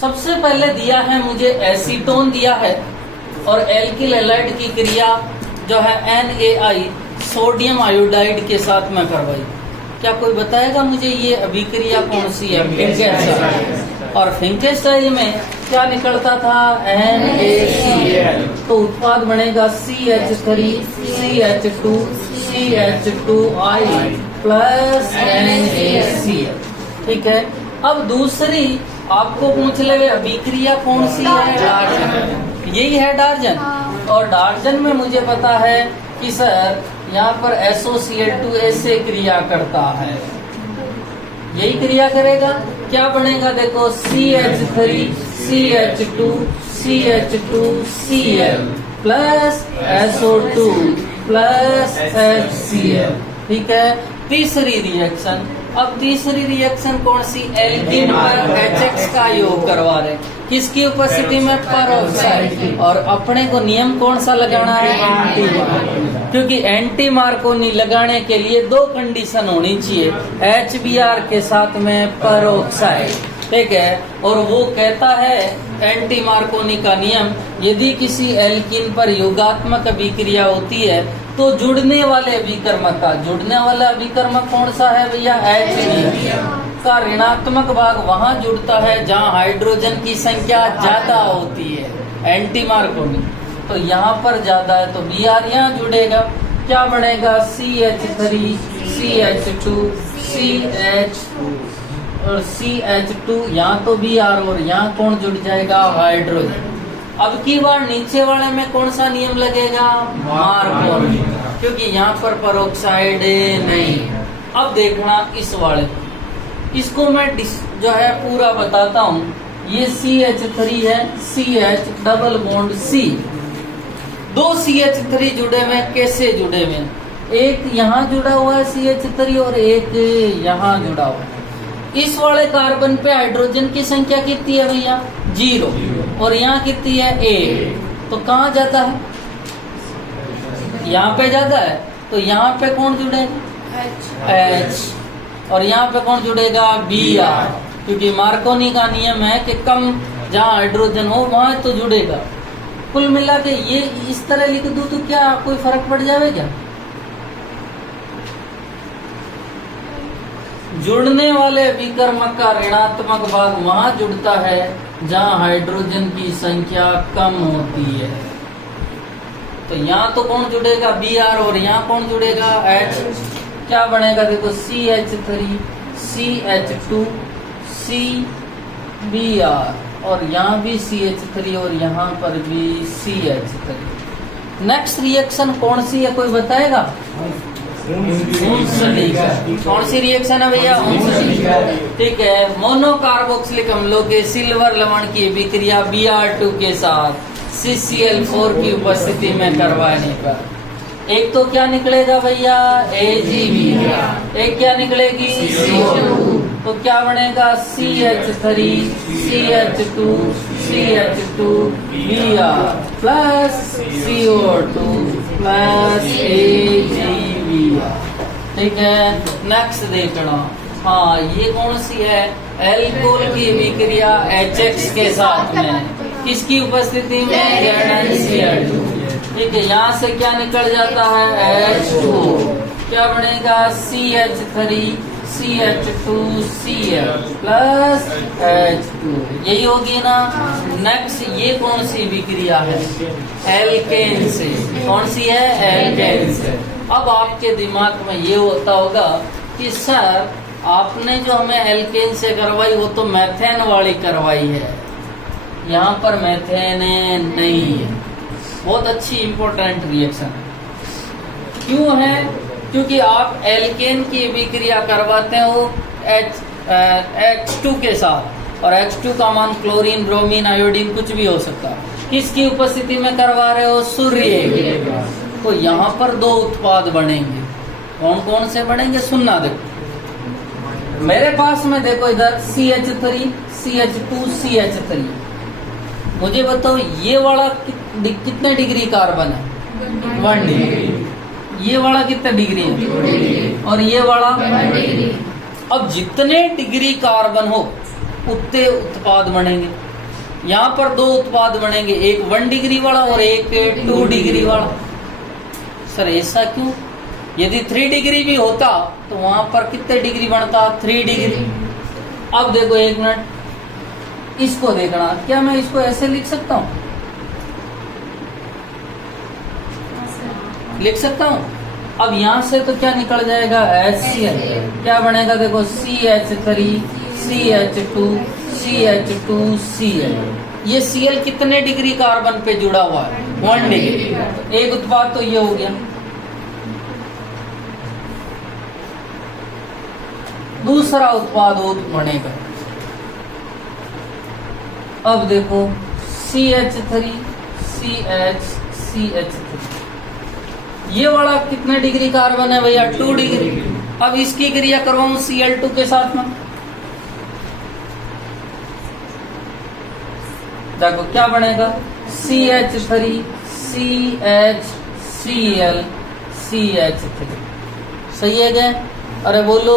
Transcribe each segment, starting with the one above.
सबसे पहले दिया है मुझे एसीटोन दिया है और एल्किल हैलाइड की क्रिया जो है NaI सोडियम आयोडाइड के साथ में करवाई। क्या कोई बताएगा मुझे ये अभिक्रिया कौन सी है? फिंकेस्टाइल। और फिंकेस्टाइल में क्या निकलता था? NaCl। तो उत्पाद बनेगा CH3 CH2 CH2I plus NaCl। ठीक है। अब दूसरी आपको पूछ ले अभिक्रिया कौन सी है? डार्जन। यही है डार्जन। और डार्जन में मुझे पता है कि सर यहाँ पर SOCl2 से क्रिया करता है, यही क्रिया करेगा। क्या बनेगा देखो, CH3 CH2 CH2Cl plus SO2 plus HCl। ठीक है। तीसरी रिएक्शन, अब तीसरी रिएक्शन कौन सी? एल्कीन पर HX का योग करवा रहे, किसकी उपस्थिति में? परऑक्साइड। और अपने को नियम कौन सा लगाना है? एंटी, क्योंकि एंटी मार्कोनी लगाने के लिए दो कंडीशन होनी चाहिए, HBr के साथ में परऑक्साइड। ठीक है। और वो कहता है एंटी मार्कोनी का नियम, यदि किसी एल्कीन पर योगात्मक अभिक्रिया होती है तो जुड़ने वाले अभिकर्मक का, जुड़ने वाला अभिकर्मक कौन सा है भैया? H का ऋणात्मक भाग वहां जुड़ता है जहां हाइड्रोजन की संख्या ज्यादा होती है, एंटी मार्कोनी। तो यहाँ पर ज्यादा है तो Br यहाँ जुड़ेगा। क्या बनेगा? CH3 CH2 CH और CH2, यहाँ तो Br और यहाँ कौन जुड़ जाएगा? हाइड्रोजन। अब की बार नीचे वाले में कौन सा नियम लगेगा? मार्कोनी, क्योंकि यहाँ पर परऑक्साइड नहीं। अब देखना इस वाले, इसको मैं जो है पूरा बताता हूँ। ये CH3 है, CH डबल बॉन्ड C, दो CH3 जुड़े हुए, कैसे जुड़े हुए? एक यहाँ जुड़ा हुआ है CH3 और एक यहाँ जुड़ा हुआ है। इस वाले कार्बन पे हाइड्रोजन की संख्या कितनी है भैया? 0। और यहाँ कितनी है? 1। तो कहाँ जाता है? यहाँ पे जाता है। तो यहाँ पे कौन जुड़ेगा? H। और यहाँ पे कौन जुड़ेगा? Br, क्योंकि मार्कोनी का नियम है कि कम जहाँ हाइड्रोजन हो वहां तो जुड़ेगा। कुल मिला के ये इस तरह लिख दूं तो क्या कोई फर्क पड़ जाएगा क्या? जुड़ने वाले अभिकर्मक का ऋणात्मक भाग वहां जुड़ता है जहां हाइड्रोजन की संख्या कम होती है। तो यहाँ तो कौन जुड़ेगा? Br। और यहाँ कौन जुड़ेगा? H। क्या बनेगा देखो, CH3 CH2 CBr और यहाँ भी CH3 और यहाँ पर भी CH3। नेक्स्ट रिएक्शन कौन सी है, कोई बताएगा? कौन सी रिएक्शन है भैया? ठीक है। मोनोकार्बोक्सिलिक अम्लों के सिल्वर लवण की अभिक्रिया Br2 के साथ CCl4 की उपस्थिति में करवाने पर एक तो क्या निकलेगा भैया? AgB। एक क्या निकलेगी? CO2। तो क्या बनेगा? CH3 CH2 CH2Br plus CO2 plus AgBr। ठीक है। नेक्स्ट देखना, हाँ ये कौन सी है? एल्कोहल की अभिक्रिया HX के साथ में, किसकी उपस्थिति में? NaCl2। ठीक है। यहाँ से क्या निकल जाता है? H2। क्या बनेगा? CH3 CH2Cl प्लस H2, यही होगी ना। नेक्स्ट ये कौन सी विक्रिया है? एल्केन से। कौन सी है? एल्केन से। अब आपके दिमाग में ये होता होगा कि सर आपने जो हमें एल्केन से करवाई वो तो मेथेन वाली करवाई है, यहाँ पर मेथेन नहीं है। बहुत अच्छी इंपॉर्टेंट रिएक्शन है। क्यों है? क्योंकि आप एल्केन की अभिक्रिया करवाते हो H2 के साथ, और H2 का मान क्लोरीन, ब्रोमीन, आयोडीन कुछ भी हो सकता है। किसकी उपस्थिति में करवा रहे हो? सूर्य की। तो यहाँ पर दो उत्पाद बनेंगे। कौन कौन से बनेंगे सुनना देखो। मेरे पास में देखो इधर CH3 CH2 CH3। मुझे बताओ ये वाला कितने डिग्री कार्बन है? 1 डिग्री। ये वाला कितना डिग्री है? और ये वाला 1 डिग्री। अब जितने डिग्री कार्बन हो उतने उत्पाद बनेंगे। यहाँ पर दो उत्पाद बनेंगे, एक 1 डिग्री वाला और एक 2 डिग्री वाला। सर ऐसा क्यों? यदि 3 डिग्री भी होता तो वहां पर कितने डिग्री बनता? 3 डिग्री। अब देखो एक मिनट, इसको देखना, क्या मैं इसको ऐसे लिख सकता हूं? लिख सकता हूं। अब यहां से तो क्या निकल जाएगा? HCl। क्या बनेगा? देखो CH3 CH2 CH2 Cl। ये Cl कितने डिग्री कार्बन पे जुड़ा हुआ है? 1 डिग्री। तो एक उत्पाद तो ये हो गया। दूसरा उत्पाद बनेगा, अब देखो CH3 CH3, ये वाला कितने डिग्री कार्बन है भैया? 2 डिग्री। अब इसकी क्रिया करवाऊं Cl2 के साथ में, देखो क्या बनेगा? CH3 CHCl CH3। सही है क्या? अरे बोलो,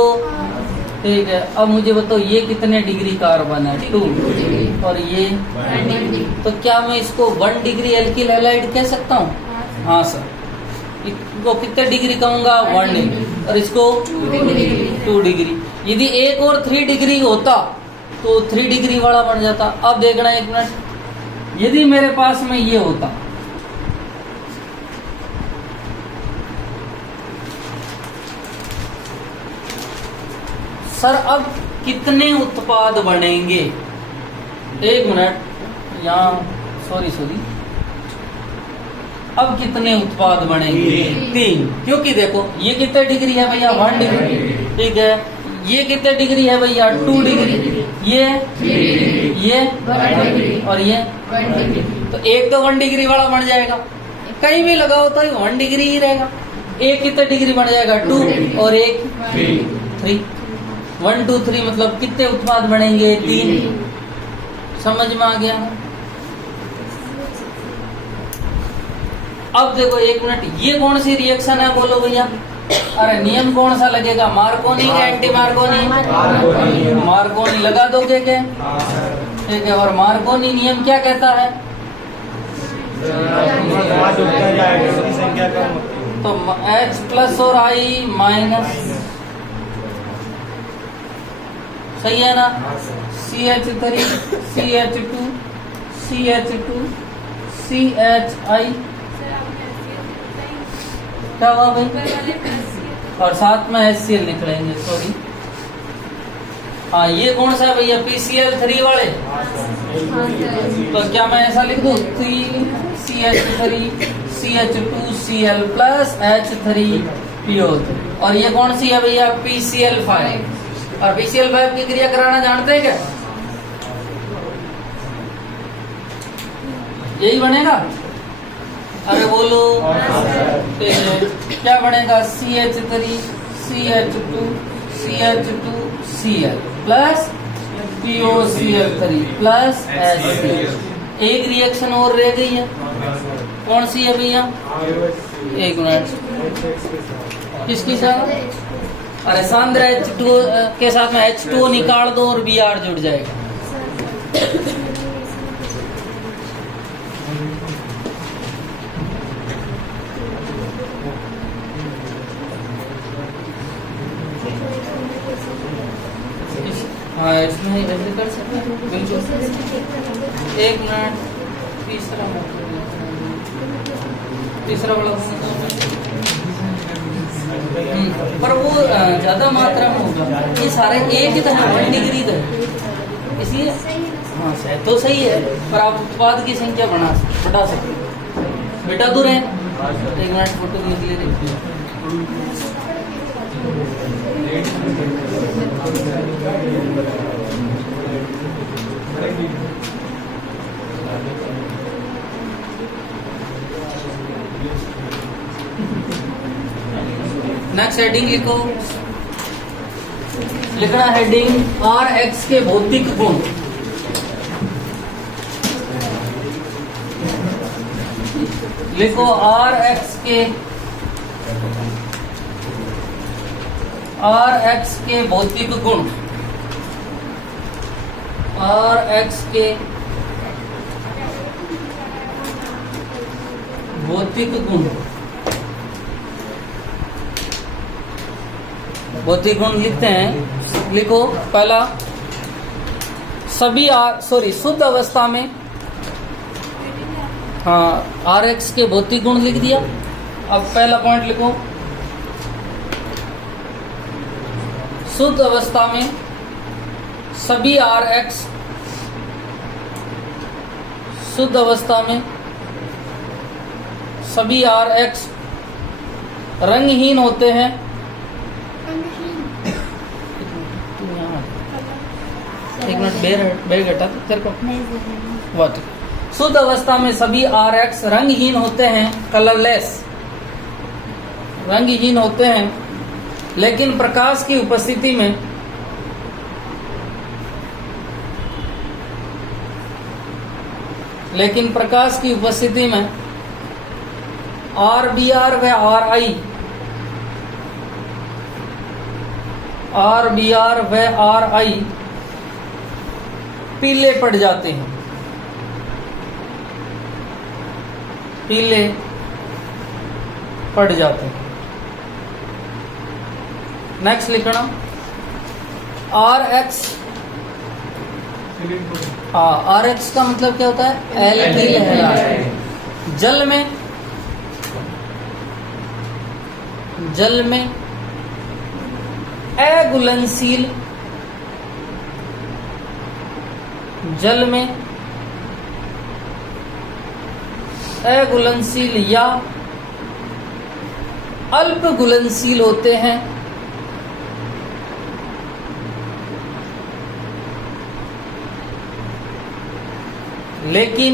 ठीक है। अब मुझे बताओ ये कितने डिग्री कार्बन है? 2। और ये 1 डिग्री। तो क्या मैं इसको 1 डिग्री एल्किल हैलाइड कह सकता हूँ? हाँ सर। इसको कितने डिग्री कहूंगा? 1 डिग्री। और इसको 2 डिग्री। यदि एक और 3 डिग्री होता तो 3 डिग्री वाला बन जाता। अब देखना एक मिनट, यदि मेरे पास में ये होता, सर अब कितने उत्पाद बनेंगे? एक मिनट, यहाँ सॉरी, अब कितने उत्पाद बनेंगे? 3। क्योंकि देखो ये कितने डिग्री है भैया? 1 डिग्री। ठीक है। ये कितने डिग्री है भैया? 2 डिग्री। ये 1 डिग्री। और ये 1 डिग्री। तो एक तो 1 डिग्री वाला बन जाएगा, कहीं भी लगाओ तो 1 डिग्री ही रहेगा। एक कितने डिग्री बन जाएगा? 2 और एक 3। 1 2 3 मतलब कितने उत्पाद बनेंगे? 3। समझ में आ गया? अब देखो एक मिनट, ये कौन सी रिएक्शन है बोलो भैया? अरे नियम कौन सा लगेगा? मार्कोनी का एंटी मार्कोनी? मार्कोनी लगा दोगे क्या? ठीक है। और मार्कोनी नियम क्या कहता है? तो H प्लस और I माइनस, सही है ना? CH3 CH2 CH2 CHI, क्या हुआ भाई? और साथ में HCl निकलेंगे, सॉरी। हाँ, ये कौन सा है भैया? PCl3 वाले। तो क्या मैं ऐसा लिख दूं? 3CH3 CH2 Cl plus H3PO3। और ये कौन सी है भैया? PCl5। और PCl5 की क्रिया कराना जानते हैं क्या? यही बनेगा? अरे बोलो, क्या बनेगा? CH3 CH2 CH2 Cl plus POCl3 plus HCl। एक रिएक्शन और रह गई है, कौन सी है भैया? एक मिनट, किसकी साथ? अरे सांद्र H2 के साथ में H2O निकाल दो और Br जुड़ जाएगा। हाँ, इसमें ऐसे कर सकते हैं बिल्कुल। एक मिनट, तीसरा वाला पर वो ज्यादा मात्रा में होगा। ये सारे एक ही तो है, 1 डिग्री तो है, इसलिए हाँ तो सही है। पर आप उत्पाद की संख्या बढ़ा सकते हैं। बेटा दूर है, एक मिनट फोटो ले रहे। नेक्स्ट हेडिंग लिखो, लिखना हेडिंग Rx के भौतिक गुण। लिखो Rx के भौतिक गुण। Rx के भौतिक गुण। भौतिक गुण लिखते हैं, लिखो पहला सभी शुद्ध अवस्था में, हाँ आर एक्स के भौतिक गुण लिख दिया। अब पहला पॉइंट लिखो, शुद्ध अवस्था में सभी आर एक्स, शुद्ध अवस्था में सभी आर एक्स रंगहीन होते हैं। एक मिनट बैग हटा दो तेरे को। व्हाट? शुद्ध अवस्था में सभी आर एक्स रंगहीन होते हैं, कलरलेस, रंगहीन होते हैं, लेकिन प्रकाश की उपस्थिति में आर बी आर व R I, R B R व आर आई पीले पड़ जाते हैं, पीले पड़ जाते हैं। नेक्स्ट लिखना आर एक्स, हाँ आर एक्स का मतलब क्या होता है? Alkyl halide. जल में अघुलनशील, जल में अघुलनशील या अल्प घुलनशील होते हैं, लेकिन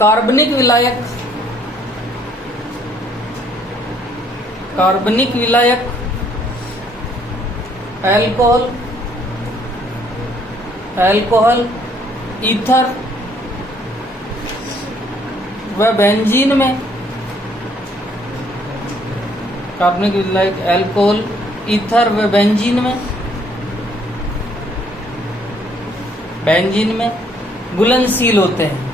कार्बनिक विलायक अल्कोहल, ईथर व बेंजीन में, कार्बनिक विलायक अल्कोहल, ईथर व बेंजीन में घुलनशील होते हैं।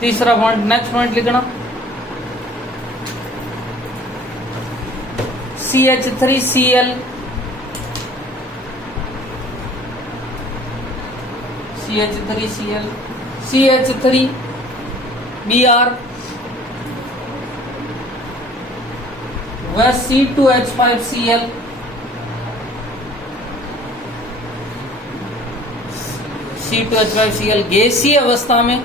तीसरा पॉइंट, नेक्स्ट पॉइंट लिखना CH3Cl, CH3Cl, CH3Br व C2H5Cl, C2H5Cl गैसीय अवस्था में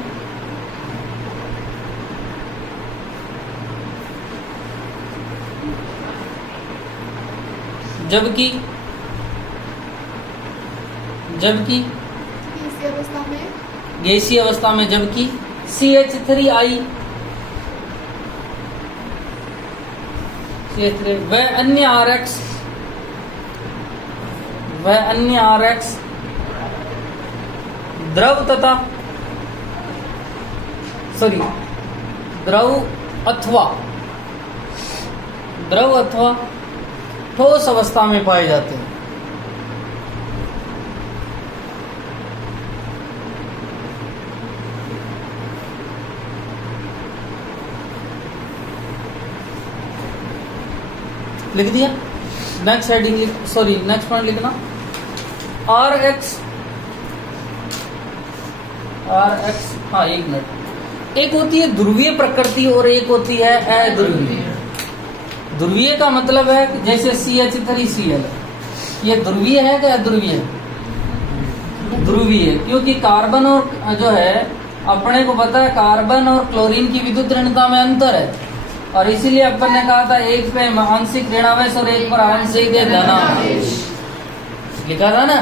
जबकि गैसीय अवस्था में जबकि CH3I व अन्य RX द्रव अथवा ठोस अवस्था में पाए जाते हैं। लिख दिया। नेक्स्ट हेडिंग नेक्स्ट पॉइंट लिखना RX, हाँ एक मिनट, एक होती है ध्रुवीय प्रकृति और एक होती है अध्रुवीय। ध्रुवीय का मतलब है जैसे CH3Cl, ये ध्रुवीय है कि अध्रुवीय है? ध्रुवीय, क्योंकि कार्बन और जो है अपने को पता है कार्बन और क्लोरीन की विद्युत ऋणता में अंतर है, और इसीलिए अपन ने कहा था एक पे आंशिक ऋणावेश और एक पर आंशिक धनावेश, लिखा था ना,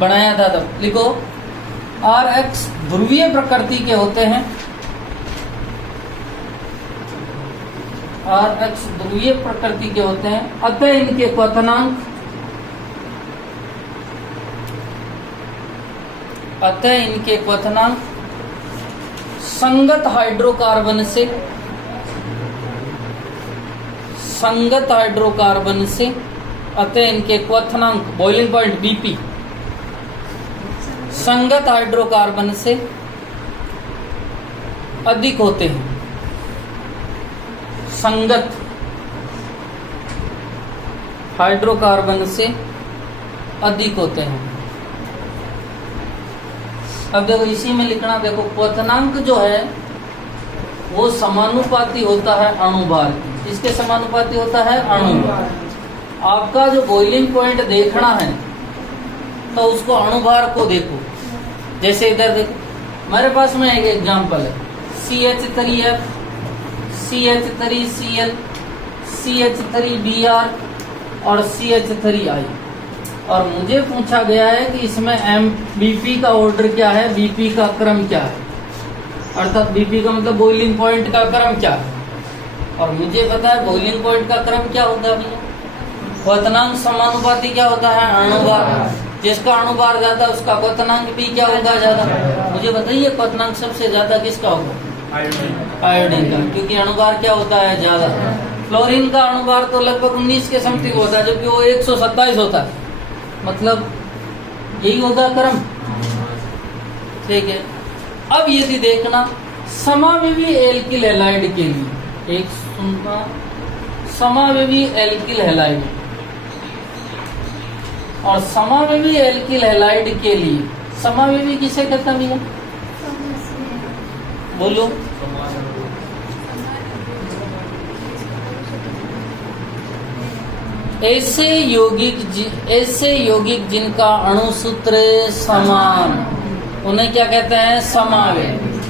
बनाया था तब। लिखो RX ध्रुवीय प्रकृति के होते हैं, RX ध्रुवीय प्रकृति के होते हैं, अतः इनके क्वथनांक संगत हाइड्रोकार्बन से अतः इनके क्वथनांक बॉइलिंग पॉइंट बीपी संगत हाइड्रोकार्बन से अधिक होते हैं। संगत हाइड्रोकार्बन से अधिक होते हैं। अब देखो इसी में लिखना, देखो क्वथनांक जो है वो समानुपाती होता है अणुभार की। इसके समानुपाती होता है अणुभार। आपका जो बॉइलिंग पॉइंट देखना है तो उसको अणुभार को देखो। जैसे इधर देखो, मेरे पास में एक एग्जांपल है, CH3F, CH3Cl, CH3Br और CH3I, और मुझे पूछा गया है कि इसमें BP का ऑर्डर क्या है, BP का क्रम क्या है, अर्थात BP का मतलब बॉइलिंग पॉइंट का क्रम क्या है। और मुझे पता है बॉइलिंग पॉइंट का क्रम क्या होता है भैया, क्वथनांक समानुपाती क्या होता है अणुभार। जिसका अणुभार ज्यादा उसका क्वथनांक भी क्या होगा ज्यादा। मुझे बताइए क्वथनांक सबसे ज्यादा किसका होगा, आयोडीन का, क्योंकि अणुभार क्या होता है ज्यादा। फ्लोरीन का अणुभार तो लगभग 19 के समथिंग होता है, जबकि वो 127 होता है, मतलब यही होगा क्रम, ठीक है। अब यदि देखना समावेवी एल्किल हैलाइड के लिए, एक सुनना, समावेवी एल्किल हैलाइड और समावेवी एल्किल हैलाइड के लिए, समावेवी किसे कहते हैं भैया, बोलो। ऐसे यौगिक जिनका अणुसूत्र समान, उन्हें क्या कहते हैं, समावेवी,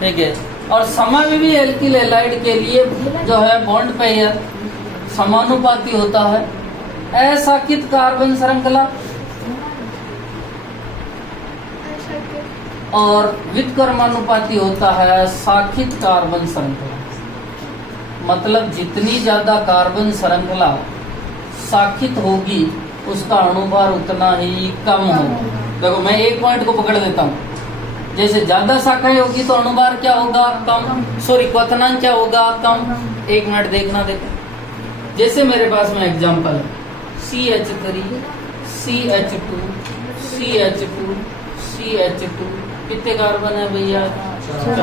ठीक है। और समावेवी एल्किल हैलाइड के लिए जो है बॉन्ड पेयर समानुपाती होता है असाकित कार्बन श्रृंखला और विकर्मानुपाती होता है साकित कार्बन श्रृंखला। मतलब जितनी ज्यादा कार्बन श्रृंखला साकित होगी उसका अणुभार उतना ही कम होगा। देखो मैं एक पॉइंट को पकड़ लेता हूँ, जैसे ज्यादा शाखाएं होगी तो अणुभार क्या होगा, कम, सॉरी क्वथनांक क्या होगा, कम। एक मिनट देखना, देखो जैसे मेरे पास में एग्जांपल है CH3, CH2, CH2, CH2, कितने कार्बन है भैया, 4,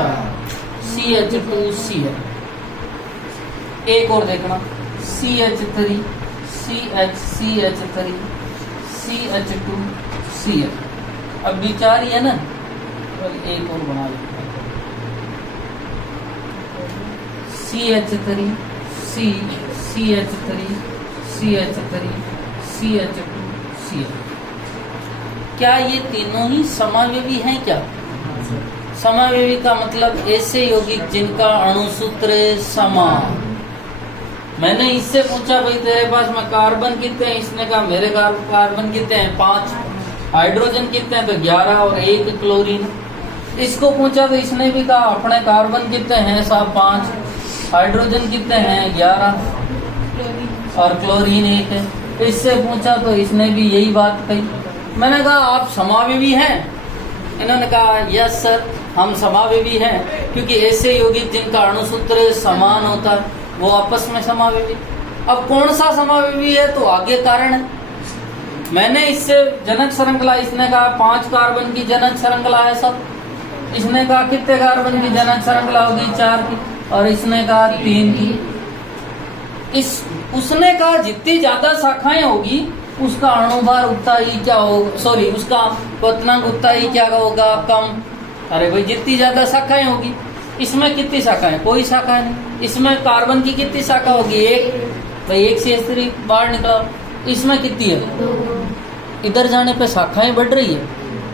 CH2Cl। एक और देखना CH3, CH3, CH2Cl। अब भी 4 ही है ना, एक और बना लेते हैं CH3, CH3, CH3, CH2Cl। क्या ये तीनों ही समावेवी हैं क्या? समावेवी का मतलब ऐसे यौगिक जिनका अणुसूत्र समान। मैंने इससे पूछा भाई तेरे पास में कार्बन कितने हैं, इसने कहा मेरे कार्बन कितने हैं 5, हाइड्रोजन कितने हैं तो 11 और 1 क्लोरीन। इसको पूछा तो इसने भी कहा अपने कार्बन कितने हैं साहब 5, हाइड्रोजन कितने हैं 11 और क्लोरीन 1 है। इससे पूछा तो इसने भी यही बात कही। मैंने कहा आप समावेवी हैं? इन्होंने कहा यस सर हम समावेवी हैं, क्योंकि ऐसे यौगिक जिनका अणुसूत्र समान होता है वो आपस में समावेवी। अब कौन सा समावेवी है तो आगे कारण है। मैंने इससे जनक श्रृंखला, इसने कहा 5 कार्बन की जनक श्रृंखला है सब, इसने कहा कितने कार्बन की जनक श्रृंखला होगी 4 की, और इसने कहा 3 की। उसने कहा जितनी ज्यादा शाखाएं होगी उसका अणुभार उतना ही क्या होगा, सॉरी उसका क्वथनांक उतना ही क्या होगा, कम। अरे भाई जितनी ज्यादा शाखाएं होगी, इसमें कितनी शाखाएं, कोई शाखा नहीं। इसमें कार्बन की कितनी शाखा होगी 1, भाई 1 से 3 बाहर निकला। इसमें कितनी है, इधर जाने पे शाखाएं बढ़ रही है,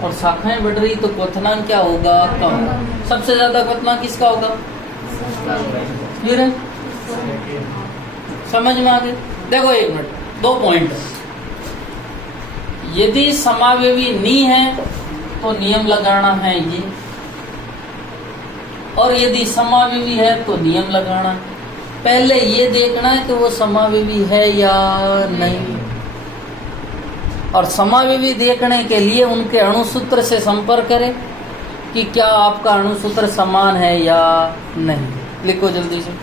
और शाखाएं बढ़ रही तो क्वथनांक क्या होगा, कम। सबसे ज्यादा क्वथनांक किसका होगा, फिर समझ में आ गई। देखो एक मिनट, 2 पॉइंट। यदि समावेवी नहीं है तो नियम लगाना है ये, और यदि समावेवी है तो नियम लगाना। पहले ये देखना है कि वो समावेवी है या नहीं, और समावेवी देखने के लिए उनके अणुसूत्र से संपर्क करें। कि क्या आपका अणुसूत्र समान है या नहीं। लिखो जल्दी से।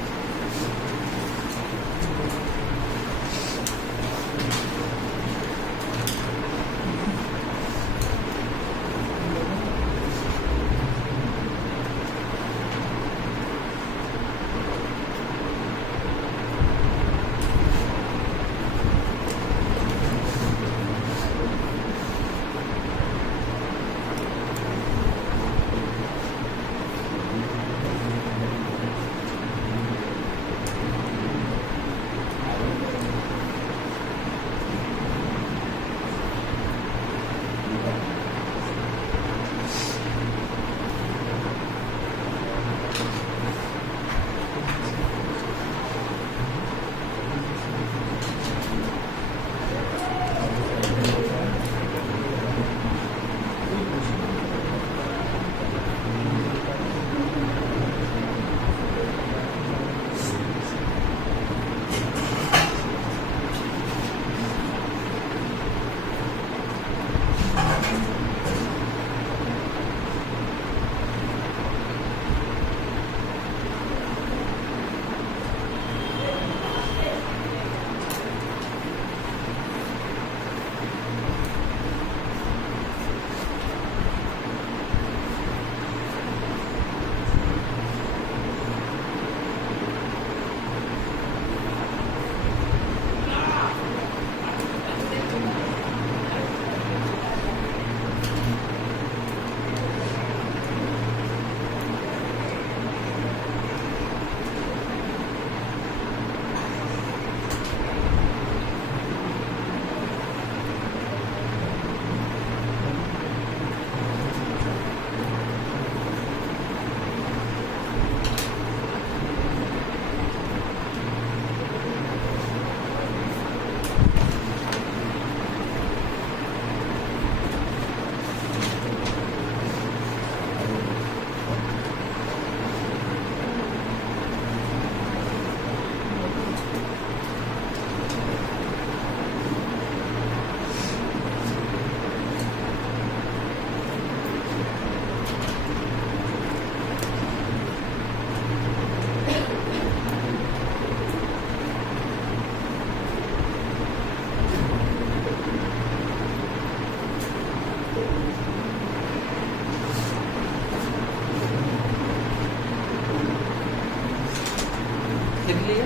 लिख लिया।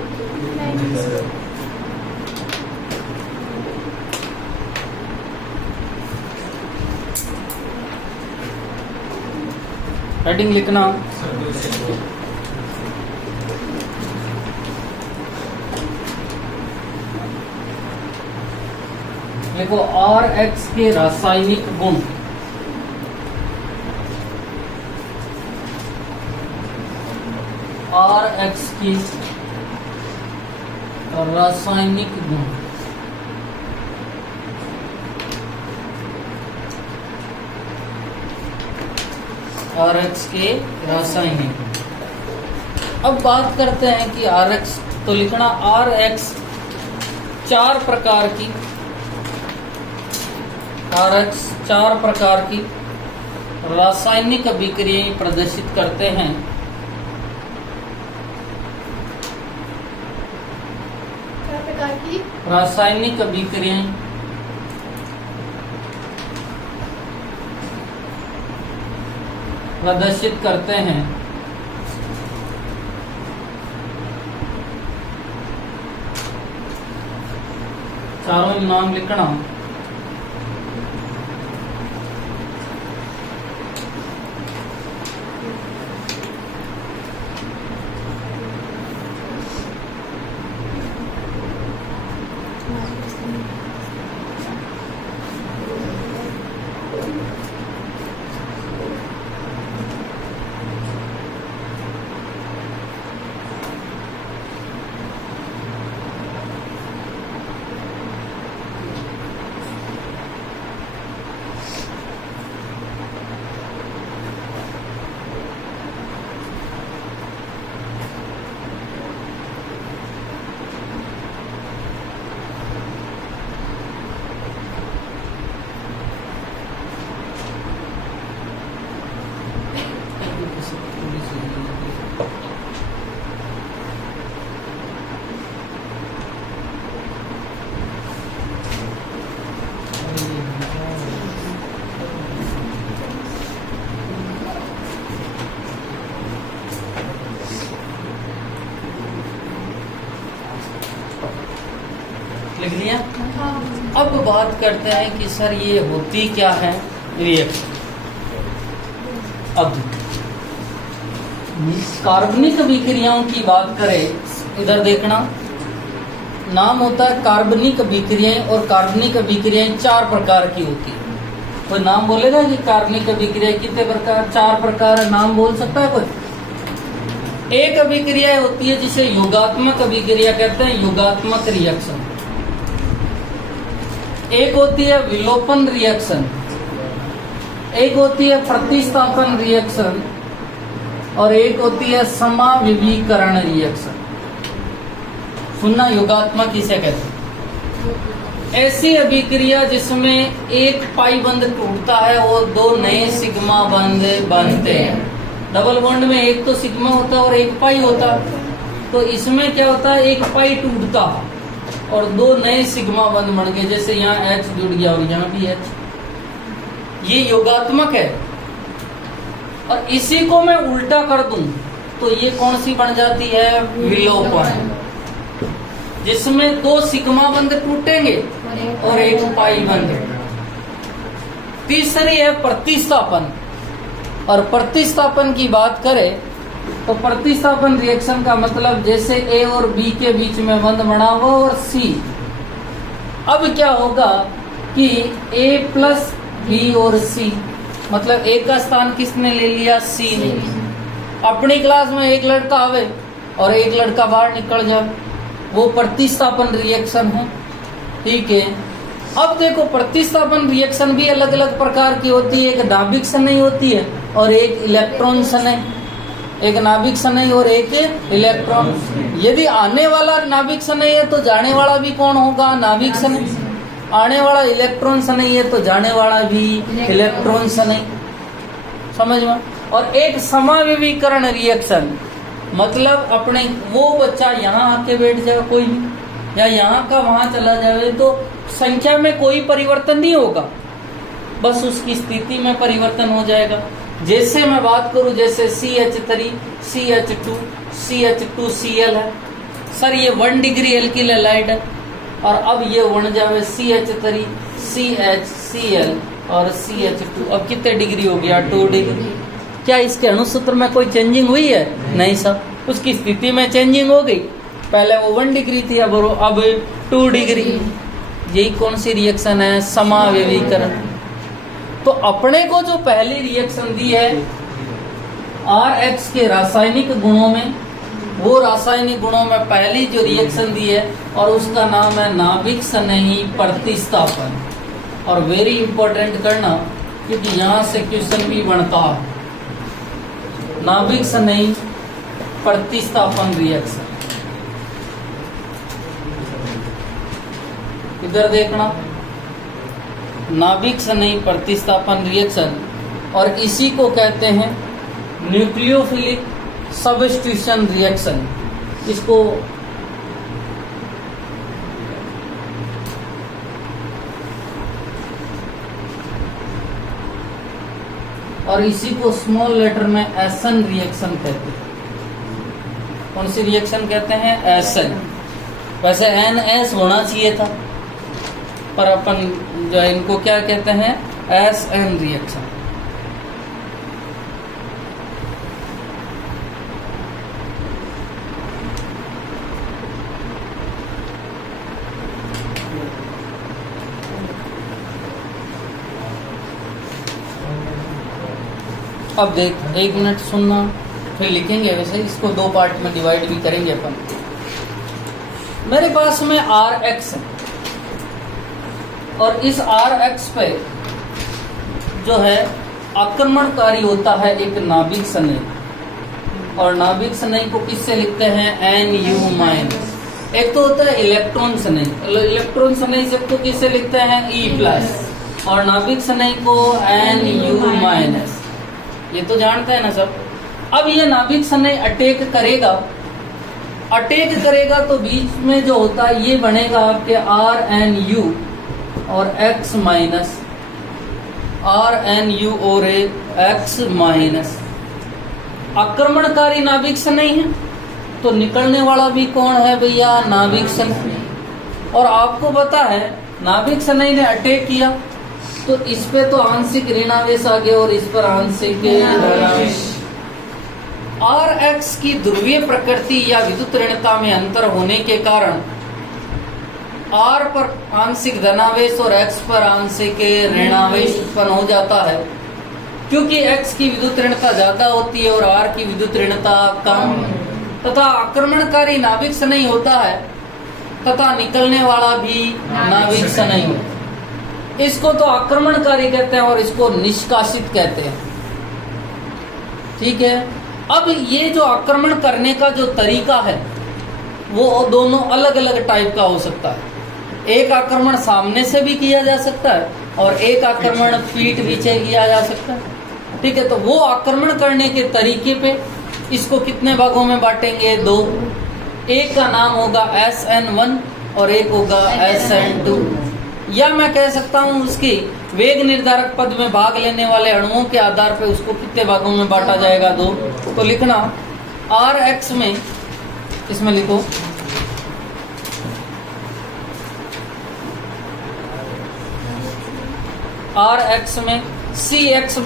हेडिंग लिखना। देखो RX के रासायनिक गुण RX की रासायनिक गुण RX के रासायनिक गुण। अब बात करते हैं कि RX तो लिखना RX चार प्रकार की रासायनिक अभिक्रियाएं प्रदर्शित करते हैं। चार प्रकार की रासायनिक अभिक्रियाएं प्रदर्शित करते हैं। चारों नाम लिखना। लिख लिया। हाँ। अब बात करते हैं कि सर ये होती क्या है रिएक्शन। अब कार्बनिक अभिक्रियाओं की बात करें, इधर देखना, नाम होता है कार्बनिक अभिक्रियाएं, और कार्बनिक अभिक्रियाएं 4 प्रकार की होती है। कोई नाम बोलेगा कि कार्बनिक अभिक्रिया कितने प्रकार? 4 प्रकार है, नाम बोल सकता है कोई? एक अभिक्रिया होती है जिसे योगात्मक अभिक्रिया कहते हैं, योगात्मक रिएक्शन। एक होती है विलोपन रिएक्शन, एक होती है प्रतिस्थापन रिएक्शन, और एक होती है समाविवीकरण रिएक्शन। सुनना, योगात्मक इसे कहते हैं। ऐसी अभिक्रिया जिसमें एक पाई बंध टूटता है और 2 नए सिग्मा बंध बनते हैं। डबल बॉन्ड में एक तो सिग्मा होता है और एक पाई होता है, तो इसमें क्या होता है, एक पाई टूटता है और 2 नए सिग्मा बंध बन गए, जैसे यहाँ H जुड़ गया और यहाँ भी H। ये योगात्मक है। और इसी को मैं उल्टा कर दूं तो ये कौन सी बन जाती है, विलोपन, जिसमें 2 सिग्मा बंध टूटेंगे और एक पाई बंध। तीसरी है प्रतिस्थापन। और प्रतिस्थापन की बात करें तो प्रतिस्थापन रिएक्शन का मतलब जैसे A और B के बीच में बंध बना हुआ और C। अब क्या होगा कि A प्लस B और C, मतलब A का स्थान किसने ले लिया, C ने। अपनी क्लास में एक लड़का आवे और एक लड़का बाहर निकल जाए, वो प्रतिस्थापन रिएक्शन है, ठीक है। अब देखो, प्रतिस्थापन रिएक्शन भी अलग अलग प्रकार की होती है। एक नाभिक सनई होती है और एक इलेक्ट्रॉन सनई। एक नाभिक सनई और एक इलेक्ट्रॉन। यदि आने वाला नाभिक सनई है तो जाने वाला भी कौन होगा, नाभिक सनई। आने वाला इलेक्ट्रॉन सनई है तो जाने वाला भी इलेक्ट्रॉन सनई। समझ में। और एक समाविवीकरण रिएक्शन, मतलब अपने वो बच्चा यहाँ आके बैठ जाए कोई भी, या यहाँ का वहां चला जाए, तो संख्या में कोई परिवर्तन नहीं होगा, बस उसकी स्थिति में परिवर्तन हो जाएगा। जैसे मैं बात करूं, जैसे CH3 CH2 CH2Cl है, सर ये 1 डिग्री एल्किल हैलाइड है, और अब ये बन जावे CH3 CHCl और CH2। अब कितने डिग्री हो गया, 2 डिग्री। क्या इसके अणुसूत्र में कोई चेंजिंग हुई है? नहीं सर, उसकी स्थिति में चेंजिंग हो गई। पहले वो 1 डिग्री थी, अब 2 डिग्री। यही कौन सी रिएक्शन है, समाविवीकरण। तो अपने को जो पहली रिएक्शन दी है RH के रासायनिक गुणों में, वो रासायनिक गुणों में पहली जो रिएक्शन दी है, और उसका नाम है नाभिक सनई प्रतिस्थापन। और वेरी इंपॉर्टेंट करना, क्योंकि यहाँ से क्वेश्चन भी बनता है। नाभिक सनई प्रतिस्थापन रिएक्शन, इधर देखना, नाभिक सनई प्रतिस्थापन रिएक्शन, और इसी को कहते हैं न्यूक्लियोफिलिक सब्स्टिट्यूशन रिएक्शन। इसको और इसी को स्मॉल लेटर में एसन रिएक्शन कहते हैं। कौन सी रिएक्शन कहते हैं, एसन। वैसे NS होना चाहिए था, पर अपन जो है इनको क्या कहते हैं, SN रिएक्शन। अब देख, 1 मिनट सुनना, फिर लिखेंगे। वैसे इसको 2 पार्ट में डिवाइड भी करेंगे अपन। मेरे पास में RH है, और इस RH पे जो है आक्रमणकारी होता है एक नाभिक सनई, और नाभिक सनई को किससे लिखते हैं, Nu-। एक तो होता है इलेक्ट्रॉन सनई, इलेक्ट्रॉन सनई से को किससे लिखते हैं, E+, और नाभिक सनई को Nu-। ये तो जानते हैं ना सब। अब ये नाभिक सनई अटैक करेगा, तो बीच में जो होता है ये बनेगा आपके RNU और X माइनस RNU और X माइनस। आक्रमणकारी नाभिक सनई है तो निकलने वाला भी कौन है भैया, नाभिक सनई। और आपको पता है नाभिक सनई ने अटैक किया तो इस पे तो आंशिक ऋणावेश आ गया और इस पर आंशिक धनावेश। Rx की ध्रुवीय प्रकृति या विद्युत ऋणता में अंतर होने के कारण R पर आंशिक धनावेश और X पर आंशिक ऋणावेश उत्पन्न हो जाता है, क्योंकि X की विद्युत ऋणता ज्यादा होती है और R की विद्युत ऋणता कम, तथा आक्रमणकारी नाभिक सनई होता है तथा निकलने वाला भी नाभिक सनई। इसको तो आक्रमणकारी कहते हैं और इसको निष्कासित कहते हैं। ठीक है, अब ये जो आक्रमण करने का जो तरीका है वो दोनों अलग अलग टाइप का हो सकता है। एक आक्रमण सामने से भी किया जा सकता है और एक आक्रमण पीठ पीछे किया जा सकता है। ठीक है, तो वो आक्रमण करने के तरीके पे इसको कितने भागों में बांटेंगे, 2। एक का नाम होगा SN1 और एक होगा SN2, या मैं कह सकता हूं उसकी वेग निर्धारक पद में भाग लेने वाले अणुओं के आधार पर उसको कितने भागों में बांटा जाएगा, 2। तो लिखना Rx में, इसमें लिखो Rx में CX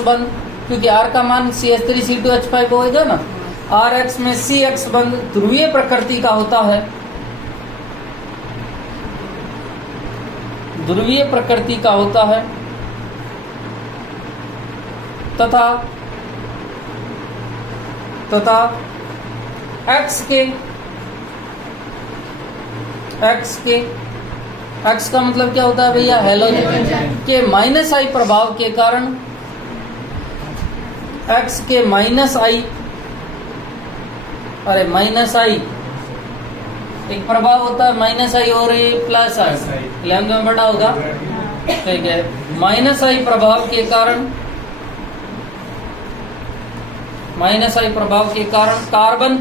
बंद, क्योंकि R का मान CH3C2H5 होगा ना। Rx में CX बंद ध्रुवीय प्रकृति का होता है, तथा X का मतलब क्या होता है भैया, हैलोजन के माइनस आई प्रभाव के कारण, X के माइनस आई एक प्रभाव होता है माइनस आई और प्लस आई, लैम्डा में बड़ा होगा। ठीक है, माइनस आई प्रभाव के कारण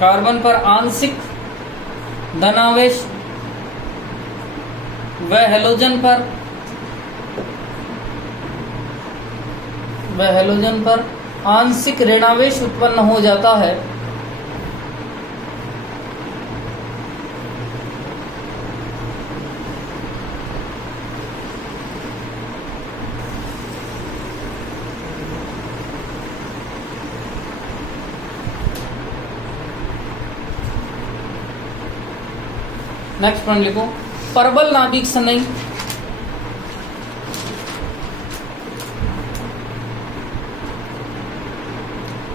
कार्बन पर आंशिक धनावेश व हैलोजन पर आंशिक ऋणावेश उत्पन्न हो जाता है। नेक्स्ट पॉइंट लिखो, परबल नाभिक सनई।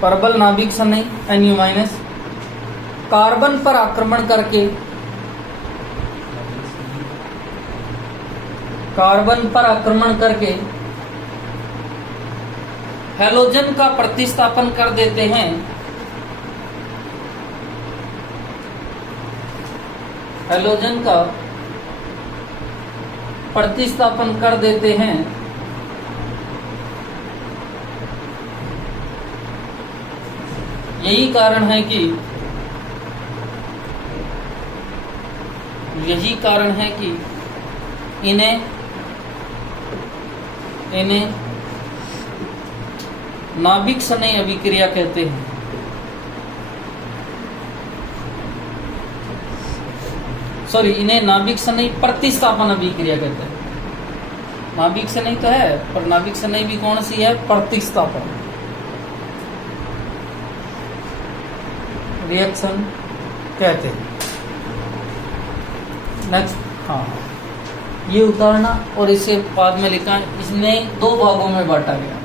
परबल नाभिक सनई NU माइनस कार्बन पर आक्रमण करके हैलोजन का प्रतिस्थापन कर देते हैं। यही कारण है कि इन्हें नाभिक सनई अभिक्रिया कहते हैं। इन्हें नाभिक सनई प्रतिस्थापन अभिक्रिया कहते हैं। नाभिक सनई तो है पर नाभिक सनई भी कौन सी है, प्रतिस्थापन रिएक्शन कहते हैं। नेक्स्ट, ये उतारना और इसे बाद में लिखा, इसने 2 भागों में बांटा गया।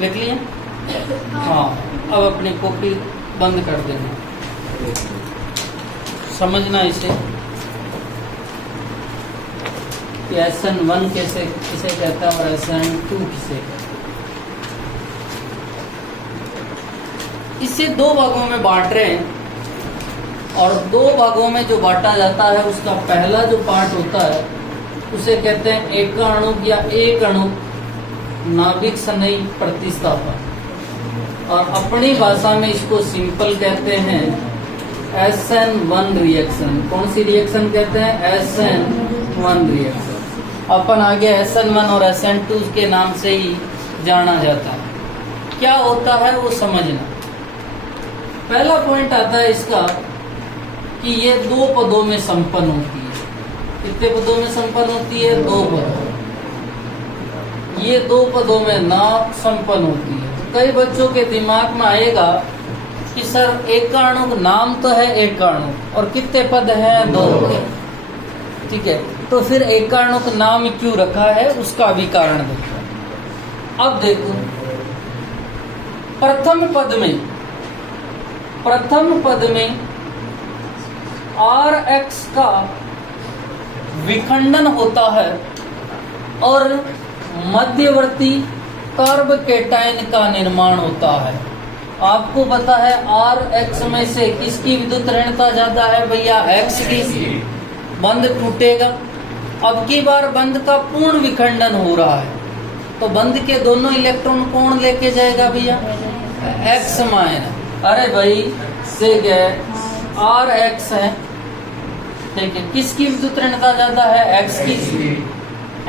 लिख लिए? हाँ, अब अपनी कॉपी बंद कर देना, समझना इसे कि SN1 किसे कहता है और SN2 किसे कहता है। इसे दो भागों में बांट रहे हैं और दो भागों में जो बांटा जाता है उसका पहला जो पार्ट होता है उसे कहते हैं एकाणु या एक अणु नाभिक स्नेही प्रतिस्थापन, और अपनी भाषा में इसको सिंपल कहते हैं SN1 रिएक्शन। कौन सी रिएक्शन कहते हैं? SN1 reaction. अपन आगे SN1 और SN2 के नाम से ही जाना जाता है। क्या होता है वो समझना। पहला पॉइंट आता है इसका कि ये दो पदों में संपन्न होती है। कितने पदों में संपन्न होती है? दो पदों। ये दो पदों में ना संपन्न होती है। कई बच्चों के दिमाग में आएगा कि सर एकाणु नाम तो है एकाणु और कितने पद हैं? दो। ठीक है, तो फिर एकाणु का नाम क्यों रखा है उसका भी कारण देखो। अब देखो, प्रथम पद में Rx का विखंडन होता है और मध्यवर्ती कार्बोकेटायन का निर्माण होता है। आपको पता है Rx में से किसकी विद्युत ऋणता ज्यादा है भैया? X की। बंध टूटेगा। अब की बार बंध का पूर्ण विखंडन हो रहा है तो बंध के दोनों इलेक्ट्रॉन कौन लेके जाएगा भैया? X minus. अरे भाई से गए Rx है, ठीक है, किसकी विद्युत ऋणता ज्यादा है? X की।